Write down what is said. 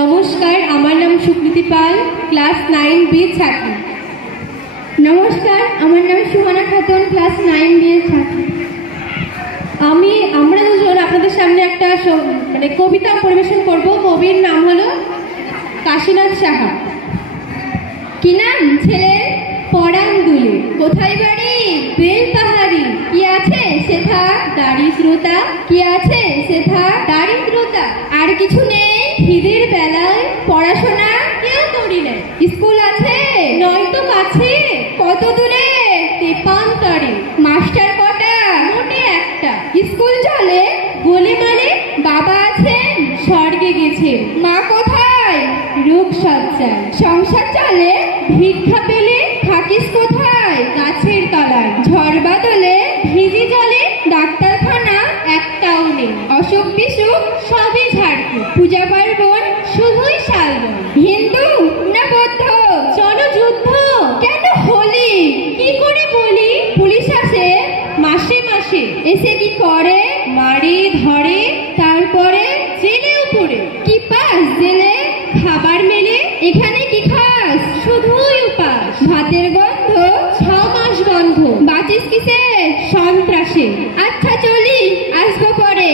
নমস্কার, আমার নাম সুকৃতি পাল, ক্লাস 9B ছাত্রী। নমস্কার, আমার নাম সুহানা খাতুন, ক্লাস 9B এর ছাত্রী। আমরা দুজন আপনাদের সামনে একটা কবিতা পরিবেশন করব। কবির নাম হলো কাশীনাথ সাহা। কি নাম ছেলের? পরাণ দুলে। কোথায় বাড়ি? বেলপাহাড়ি। কি আছে সেথা? দারিদ্রতা। কি আছে সেথা? দারিদ্রতা। আর কিছু নেই? খিদের বেলায় পড়াশোনা কেউ করিলে। স্কুল আছে? নয়তো কাছে। কত দূরে? তেপান্তরে। মাস্টার কটা? মোটে একটা। স্কুল চলে? বলে মানে? বাবা আছেন? স্বর্গে গেছে। মা কোথায়? রূপসজ্জায়। সংসার চলে? ভিক্ষা পেলে থাকিস কোথায়? গাছের তলায়। ঝড় বাদলে? ভিজি জলে ডাক্তারখানা একটাও নেই। অসুখ বিসুখ সবই ঝাড়খণ্ড। পূজা পার্বণ শুধুই শালবন। হিন্দু না বৌদ্ধ? জনযুদ্ধ। কেন হলি? কি করে বলি? পুলিশ আসে মাসে মাসে। এসে কি করে? মারে ধরে। তারপরে জেলে উপরে। কি পাস জেলে? খাবার মেলে। এখানে কি খাস? শুধুই উপাস। ভাতের গন্ধ 6 মাস বন্ধ। বাঁচিস কিসে? সন্ত্রাসে। আচ্ছা চলি, আসবো পরে।